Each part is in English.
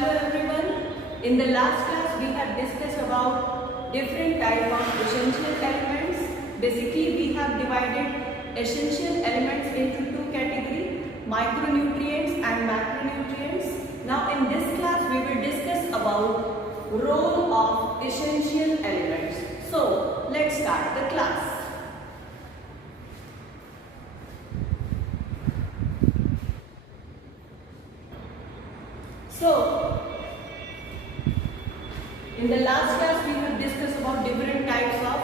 Hello everyone. In the last class we have discussed about different type of essential elements. Basically we have divided essential elements into two categories, micronutrients and macronutrients. Now in this class we will discuss about role of essential elements. So let's start the class. So, in the last class we have discussed about different types of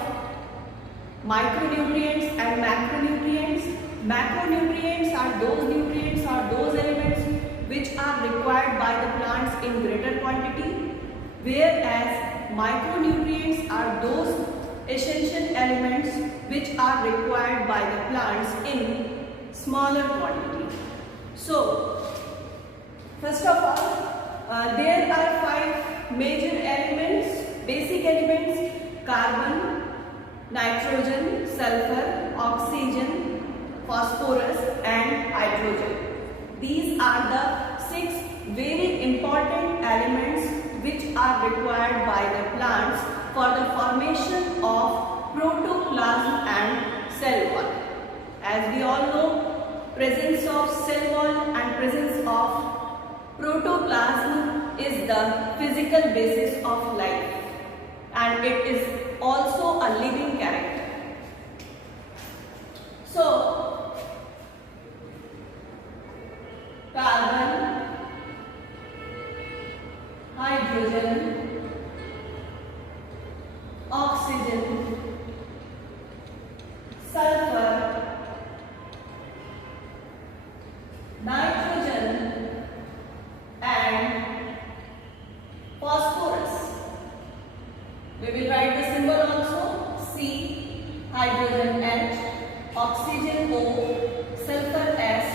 micronutrients and macronutrients. Macronutrients are those nutrients or those elements which are required by the plants in greater quantity, whereas micronutrients are those essential elements which are required by the plants in smaller quantity. So, first of all, there are 5 major elements, basic elements: carbon, nitrogen, sulfur, oxygen, phosphorus and hydrogen. These are the 6 very important elements which are required by the plants for the formation of protoplasm and cell wall. As we all know, presence of cell wall and presence of protoplasm is the physical basis of life, and it is also a living character. So, carbon, hydrogen, oxygen, sulfur, nitrogen and phosphorus. We will write the symbol also: C, hydrogen H, oxygen O, sulfur S,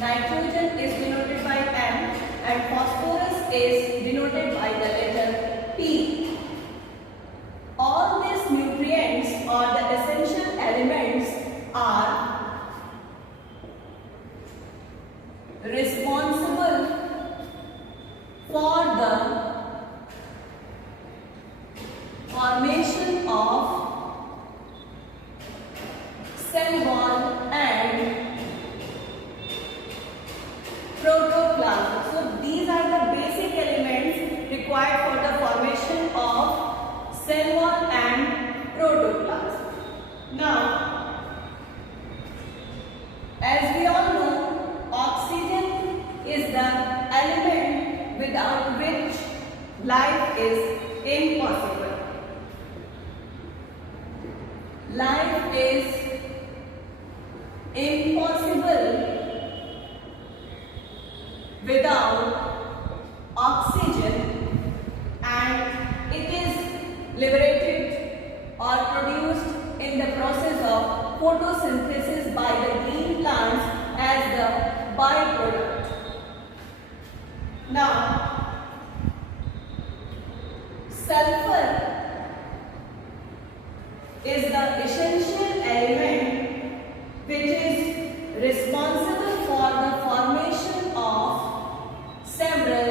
nitrogen is denoted by M and phosphorus is denoted by the letter P. All these nutrients or the essential elements are responsible for the formation of cell wall and protoplasm. So these are the basic elements required for the formation of cell wall and protoplasm. Now, as we all know, oxygen is the element without which life is impossible. Life is impossible without oxygen, and it is liberated or produced in the process of photosynthesis by the green plants as the byproduct. Now, sulfur is the essential element which is responsible for the formation of several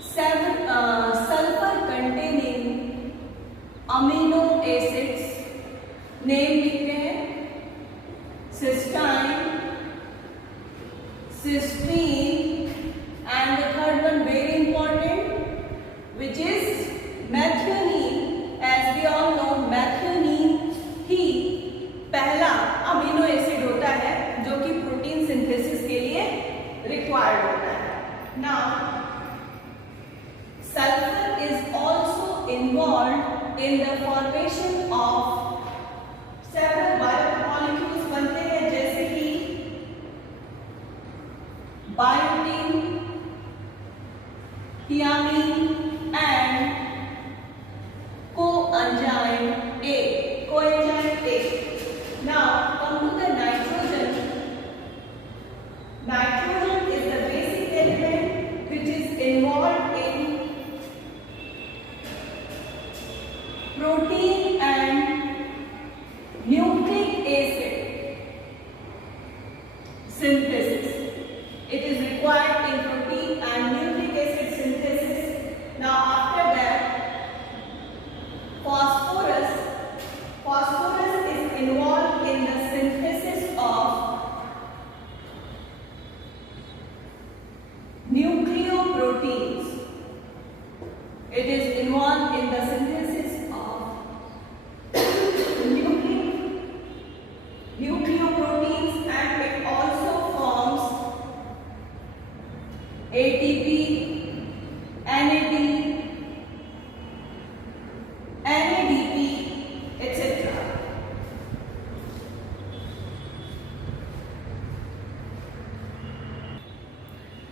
sulfur containing amino acids, namely cysteine, cysteine, and the third one very important, which is methionine. As we all know, methionine ही पहला amino acid होता है जो कि protein synthesis के लिए required होता है. Now, sulfur is also involved in the formation of several biomolecules बनते हैं, जैसे कि biotin,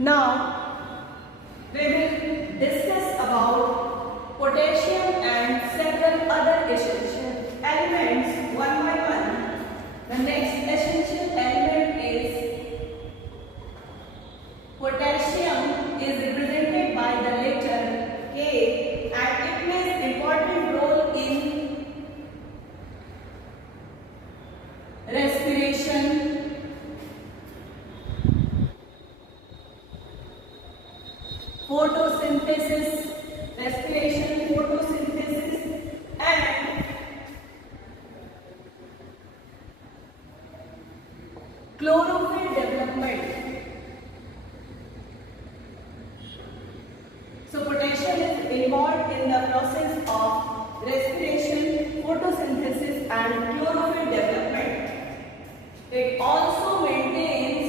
Now we will discuss about potassium and several other essential elements one by one. The next essential element is potassium is represented by the letter K and it plays important role in respiration, photosynthesis, and chlorophyll development. So potassium is involved in the process of respiration, photosynthesis and chlorophyll development. It also maintains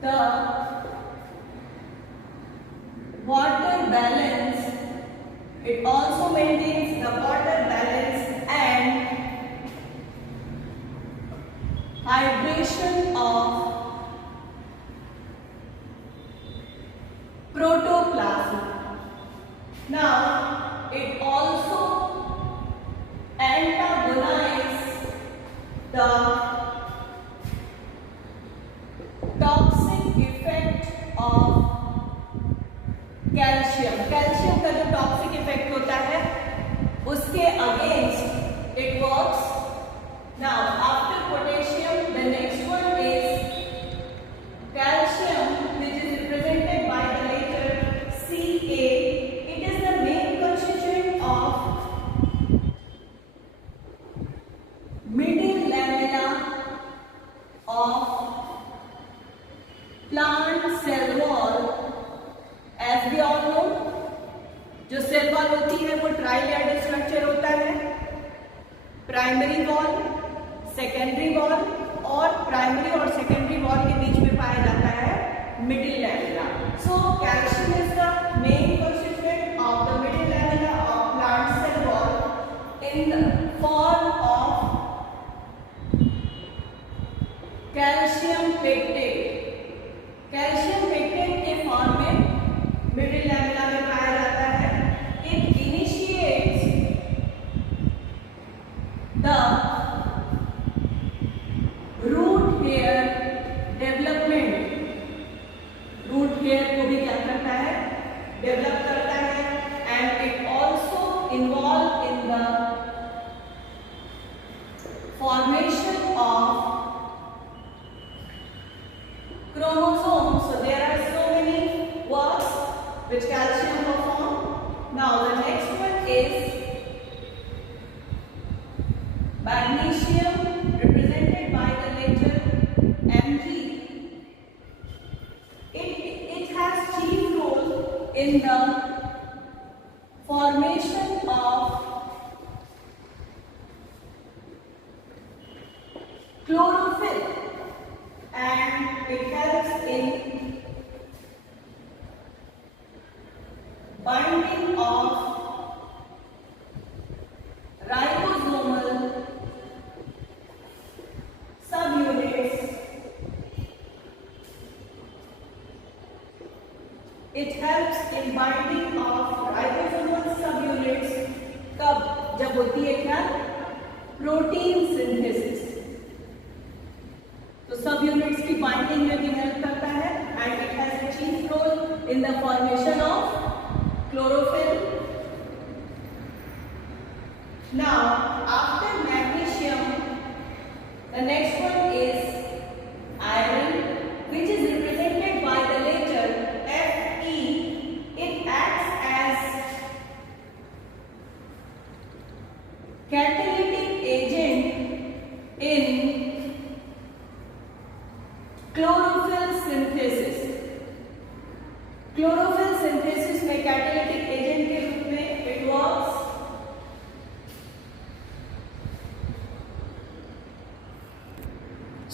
the water balance. It also maintains the water balance and hydration of protoplasm. Now, it also antagonizes the toxic effect of calcium का जो toxic effect होता है उसके against it works. Now after potassium the next one is calcium, which is represented by the letter Ca. It is the main constituent of middle lamella of plant cell wall. As we all know, जो cell wall होती है वो trilayered structure होता है. Primary wall, secondary wall और primary और secondary wall के बीच में पाया जाता है middle lamella. So calcium is the main constituent of the middle lamella of plant cell wall in the form of calcium pectate. Calcium pectate के form में मिडिल लैमेला में पाया जाता है. It initiates the root hair development. Root hair को भी क्या करता है, डेवलप करता है. And it also involve in the formation of chromosomes. So there are so many works which calcium perform. Now the next one is magnesium, represented by the letter Mg. It has chief role in the formation of chlorophyll and it helps in binding of ribosomal subunits. It helps in binding of ribosomal subunits. कब, जब होती है क्या, protein synthesis. तो सब units की binding में भी हेल्प करता है and it has a chief role in the formation of chlorophyll. Now, after magnesium, the next one is iron, which is represented by the letter Fe. It acts as catalytic agent in chlorophyll synthesis. Chlorophyll synthesis में catalytic agent के रूप में it works.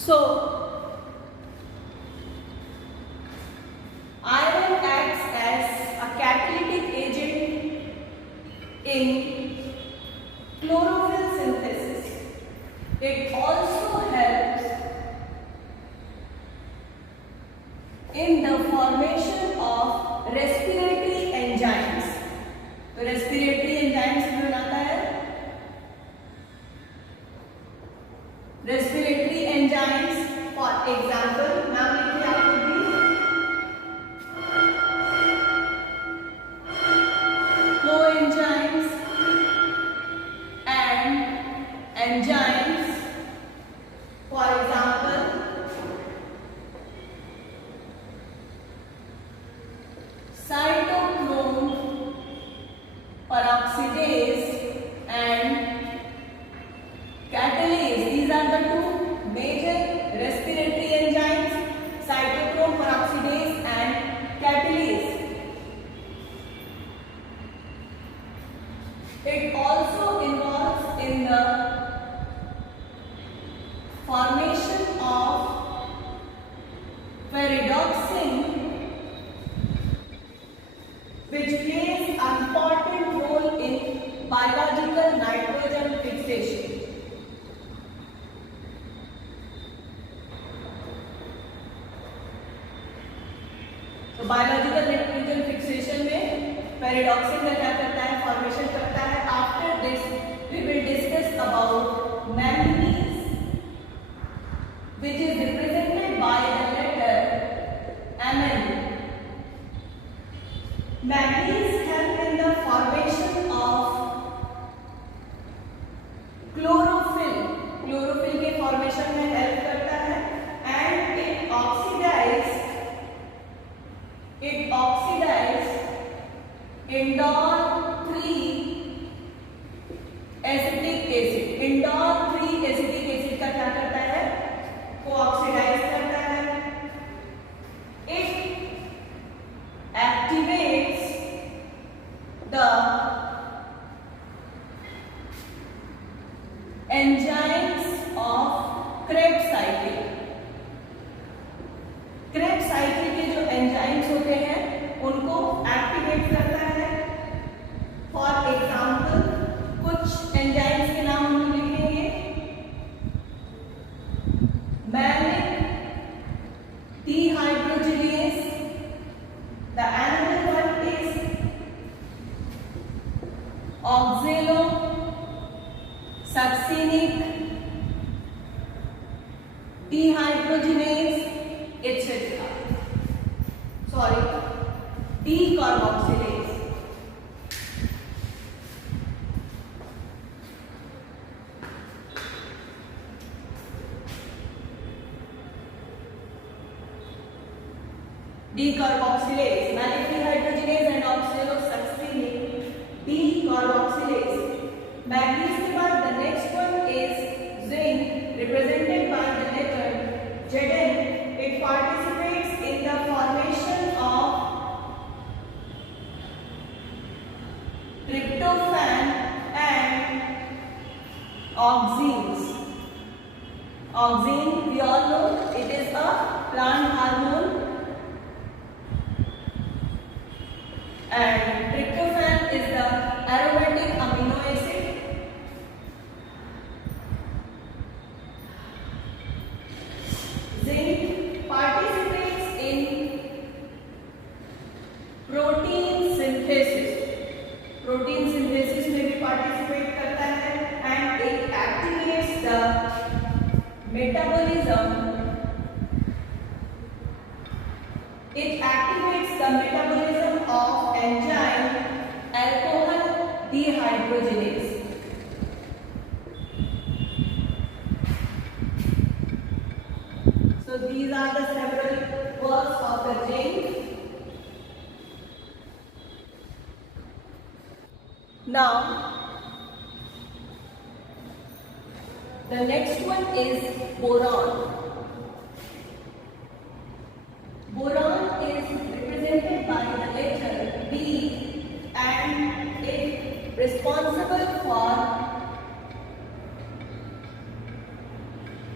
So iron acts as a catalytic agent in chlorophyll synthesis. It also helps enzymes, for example, cytochrome peroxidase and catalase. These are the two major respiratory enzymes, cytochrome peroxidase and catalase. It also involves in the formation of pyridoxine, which plays an important role in biological nitrogen fixation. तो biological nitrogen fixation में ferredoxin का क्या करता है, formation करता है. After this we will discuss about manganese, which is represented by the letter Mn. Manganese help in the formation of chlorophyll. Chlorophyll के formation में help करता है and it oxidize indole 3 acetic acid. Indole 3 acetic acid का क्या करता है, को oxidise करता है. It activates the enzymes of Krebs cycle. Krebs cycle के जो एंजाइम्स होते हैं उनको एक्टिवेट करता है. फॉर एग्जाम्पल कुछ एंजाइम्स के नाम हम लिखेंगे. Malic dehydrogenase, the another one is oxalosuccinic dehydrogenase, etc. Sorry, decarboxylase. Decarboxylase, malic dehydrogenase and oxalosuccinic decarboxylase. Manganese के बाद the next one is zinc, represented by the letter Zn. It participates in the formation of tryptophan and auxins. Auxin, we all know, it is a plant hormone. And tryptophan is the aromatic amino acid. Zinc participates in protein synthesis. Protein synthesis में भी participate करता है and it activates the metabolism. It activates the metabolism of enzyme alcohol dehydrogenase. So these are the several works of the zinc. Now the next one is boron. Boron is represented by the letter B and it responsible for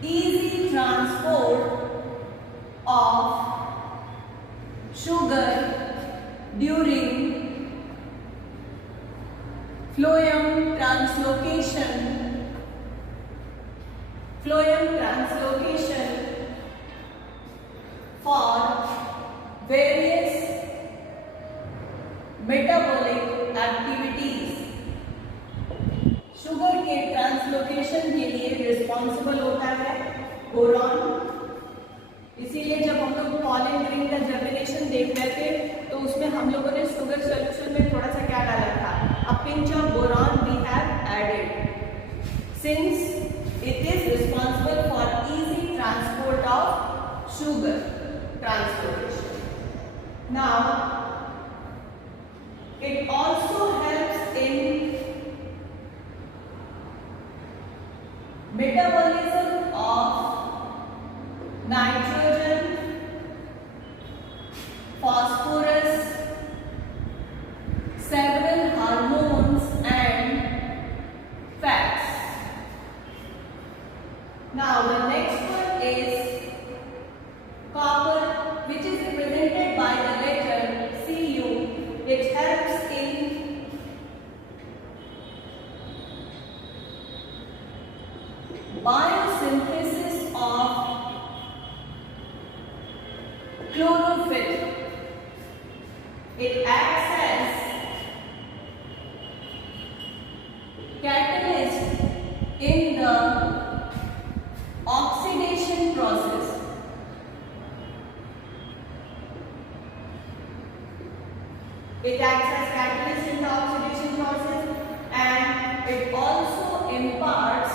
easy transport of sugar during phloem translocation. Phloem translocation for various metabolic activities. Sugar के translocation के लिए responsible होता है boron. इसीलिए जब हम लोग pollen grain का जर्मिनेशन देख रहे थे तो उसमें हम लोगों ने शुगर सॉल्यूशन में थोड़ा सा क्या डाला था, a pinch of boron we have added. Since sugar transportation. Now, it also helps in metabolism of nitrogen, phosphorus, several hormones and fats. Now the next one is copper, which is represented by the letter Cu. It helps in biosynthesis of chlorophyll. It acts as catalyst in the oxidation process. It acts as catalyst in the oxidation process, and it also imparts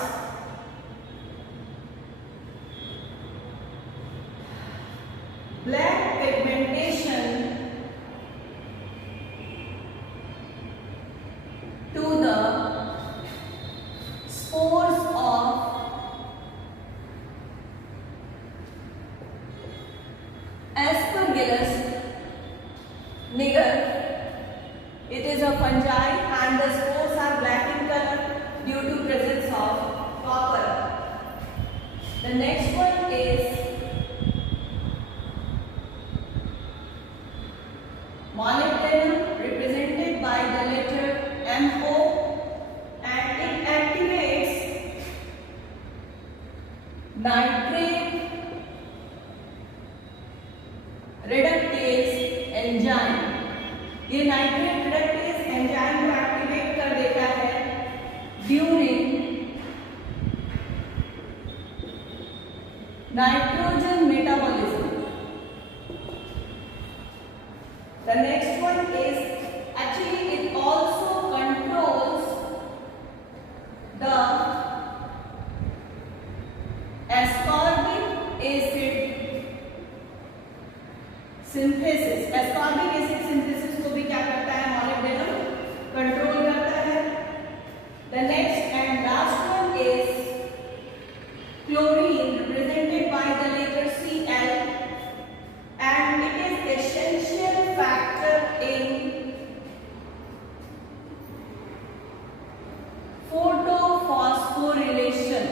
black pigmentation to the spores of Aspergillus niger. It is a fungi and the spores are black in color due to presence of copper. The next one is molybdenum, represented by the letter Mo, and it activates nitrate reductase enzyme. ये nitrate reductase enzyme को activate कर देता है during nitrogen metabolism. The next one is actually it also controls the ascorbic acid synthesis. Ascorbic acid synthesis को भी क्या करता है molybdenum कंट्रोल करता है. The next and last one is chlorine, represented by the letter Cl, and it is essential factor in photophosphorylation.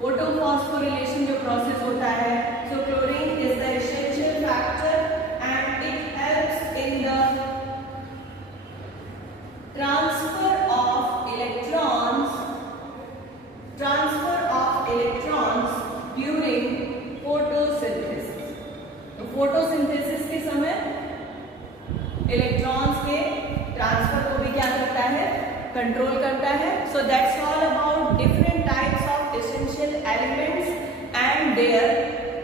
Photophosphorylation जो process होता है, so chlorine is the essential factor and it helps in the transfer of electrons during photosynthesis. तो photosynthesis के समय electrons के transfer को भी क्या करता है, कंट्रोल करता है. So that's all about different types of essential elements and their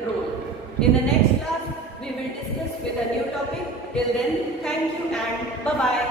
role. In the next class we will discuss with a new topic. Till then, thank you and bye bye.